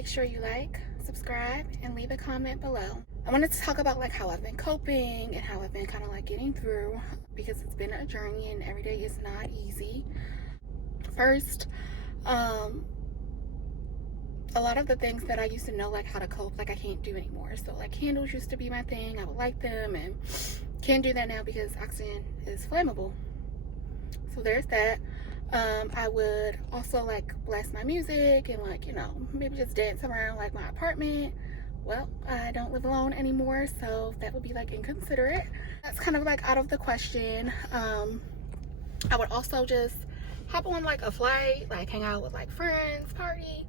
make sure you like, subscribe, and leave a comment below. I wanted to talk about like how I've been coping and how I've been kind of like getting through, because it's been a journey and every day is not easy. First, a lot of the things that I used to know like how to cope, like I can't do anymore. So like candles used to be my thing. I would light them and can't do that now because oxygen is flammable. So there's that. I would also like blast my music and like, you know, maybe just dance around like my apartment. Well, I don't live alone anymore, so that would be like inconsiderate. That's kind of like out of the question. I would also just hop on like a flight, like hang out with like friends, party.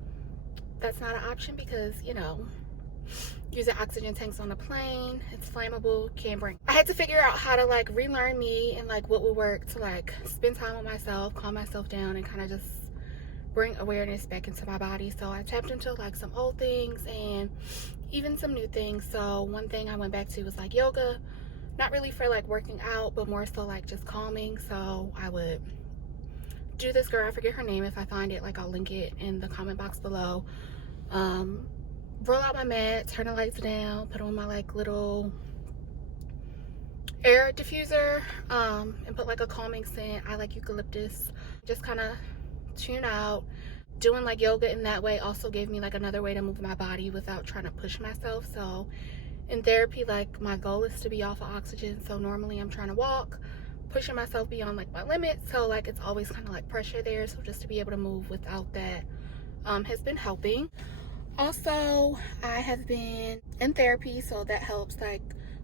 That's not an option because, you know, using oxygen tanks on a plane, it's flammable, can't bring. I had to figure out how to like relearn me and like what would work to like spend time with myself, calm myself down, and kind of just bring awareness back into my body. So I tapped into like some old things and even some new things. So one thing I went back to was like yoga, not really for like working out, but more so like just calming. So I would do this girl, I forget her name, if I find it, like I'll link it in the comment box below. Roll out my mat, turn the lights down, put on my like little air diffuser, and put like a calming scent. I like eucalyptus. Just kind of tune out. Doing like yoga in that way also gave me like another way to move my body without trying to push myself. So in therapy, like my goal is to be off of oxygen. So normally I'm trying to walk, pushing myself beyond like my limits. So like it's always kind of like pressure there. So just to be able to move without that has been helping. Also, I have been in therapy, so that helps like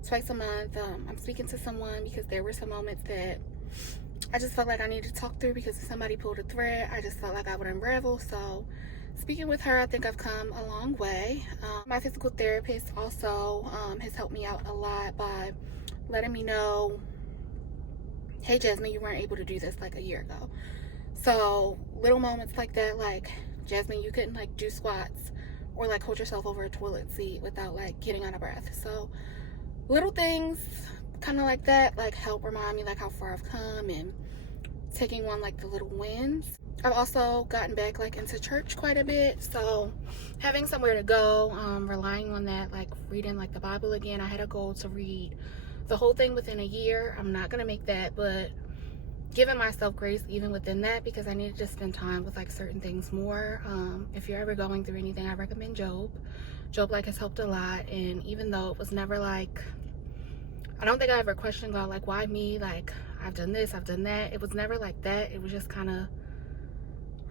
twice a month. I'm speaking to someone because there were some moments that I just felt like I needed to talk through, because if somebody pulled a thread, I just felt like I would unravel. So speaking with her, I think I've come a long way. My physical therapist also has helped me out a lot by letting me know, hey Jasmine, you weren't able to do this like a year ago. So little moments like that, like Jasmine, you couldn't like do squats or like hold yourself over a toilet seat without like getting out of breath. So little things kind of like that like help remind me like how far I've come and taking on like the little wins. I've also gotten back like into church quite a bit, so having somewhere to go, relying on that, like reading like the Bible again. I had a goal to read the whole thing within a year. I'm not gonna make that, but giving myself grace even within that, because I needed to spend time with like certain things more. If you're ever going through anything, I recommend Job. Job like has helped a lot. And even though it was never like, I don't think I ever questioned God like, why me, like I've done this, I've done that. It was never like that. It was just kind of,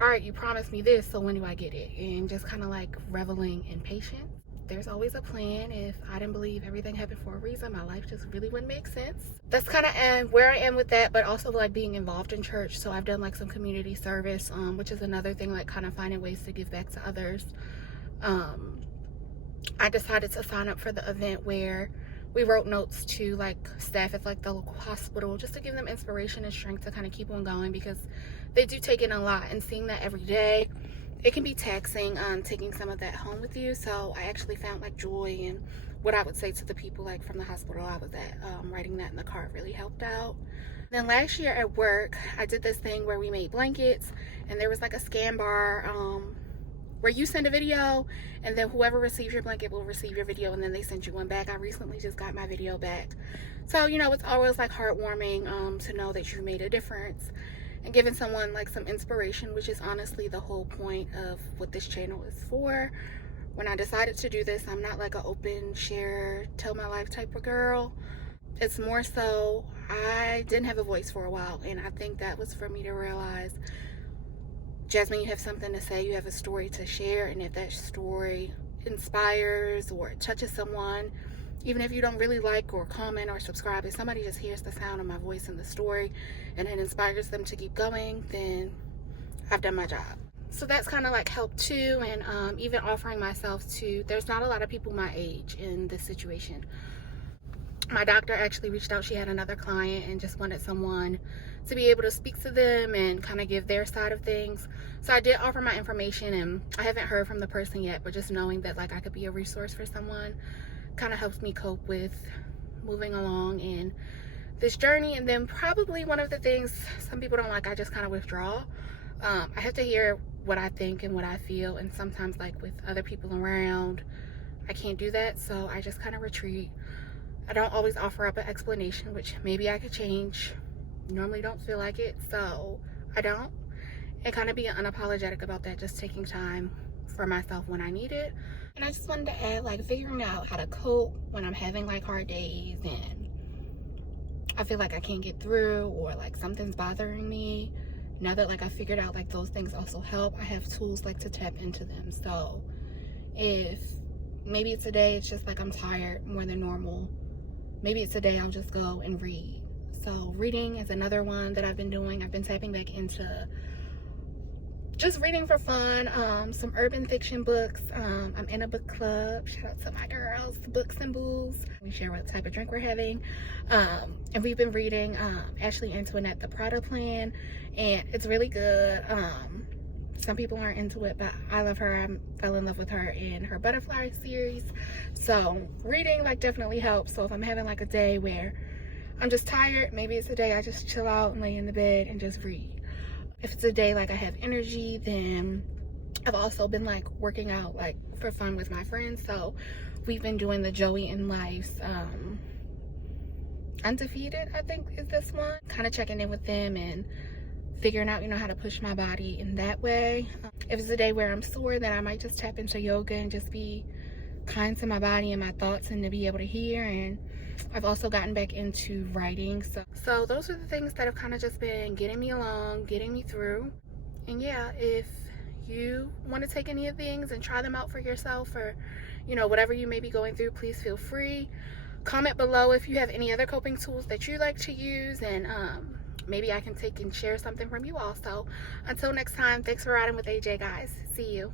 all right, you promised me this, so when do I get it? And just kind of like reveling in patience. There's always a plan. If I didn't believe everything happened for a reason, my life just really wouldn't make sense. That's kind of where I am with that, but also like being involved in church. So I've done like some community service, which is another thing, like kind of finding ways to give back to others. I decided to sign up for the event where we wrote notes to like staff at like the local hospital, just to give them inspiration and strength to kind of keep on going, because they do take in a lot, and seeing that every day, it can be taxing, taking some of that home with you. So I actually found like joy in what I would say to the people like from the hospital I was at. Writing that in the car really helped out. Then last year at work, I did this thing where we made blankets, and there was like a scan bar where you send a video, and then whoever receives your blanket will receive your video, and then they send you one back. I recently just got my video back. So, you know, it's always like heartwarming to know that you made a difference and giving someone like some inspiration, which is honestly the whole point of what this channel is for. When I decided to do this, I'm not like an open share, tell my life type of girl. It's more so I didn't have a voice for a while, and I think that was for me to realize, Jasmine, you have something to say, you have a story to share, and if that story inspires or touches someone, even if you don't really like or comment or subscribe, if somebody just hears the sound of my voice in the story and it inspires them to keep going, then I've done my job. So that's kind of like helped too. And even offering myself to, there's not a lot of people my age in this situation. My doctor actually reached out. She had another client and just wanted someone to be able to speak to them and kind of give their side of things. So I did offer my information, and I haven't heard from the person yet, but just knowing that like I could be a resource for someone kind of helps me cope with moving along in this journey. And then probably one of the things some people don't like, I just kind of withdraw. I have to hear what I think and what I feel, and sometimes like with other people around, I can't do that, so I just kind of retreat. I don't always offer up an explanation, which maybe I could change. Normally don't feel like it, so I don't. And kind of be unapologetic about that, just taking time for myself when I need it. And I just wanted to add, like, figuring out how to cope when I'm having like hard days and I feel like I can't get through, or like something's bothering me. Now that like I figured out like those things also help, I have tools like to tap into them. So if maybe it's a day it's just like I'm tired more than normal, maybe it's a day I'll just go and read. So reading is another one that I've been doing. I've been tapping back into just reading for fun, some urban fiction books. I'm in a book club. Shout out to my girls, Books and Booze. We share what type of drink we're having. And we've been reading Ashley Antoinette, The Prada Plan, and it's really good. Some people aren't into it, but I love her. I fell in love with her in her Butterfly series. So reading like definitely helps. So if I'm having like a day where I'm just tired, maybe it's a day I just chill out and lay in the bed and just read. If it's a day like I have energy, then I've also been like working out like for fun with my friends. So we've been doing the Joey and Life's Undefeated, I think is this one. Kind of checking in with them and figuring out, you know, how to push my body in that way. If it's a day where I'm sore, then I might just tap into yoga and just be kind to my body and my thoughts and to be able to hear. And I've also gotten back into writing. So those are the things that have kind of just been getting me along, getting me through. And yeah, if you want to take any of things and try them out for yourself, or, you know, whatever you may be going through, please feel free. Comment below if you have any other coping tools that you like to use, and maybe I can take and share something from you also. Until next time, thanks for riding with Ajayy, guys. See you.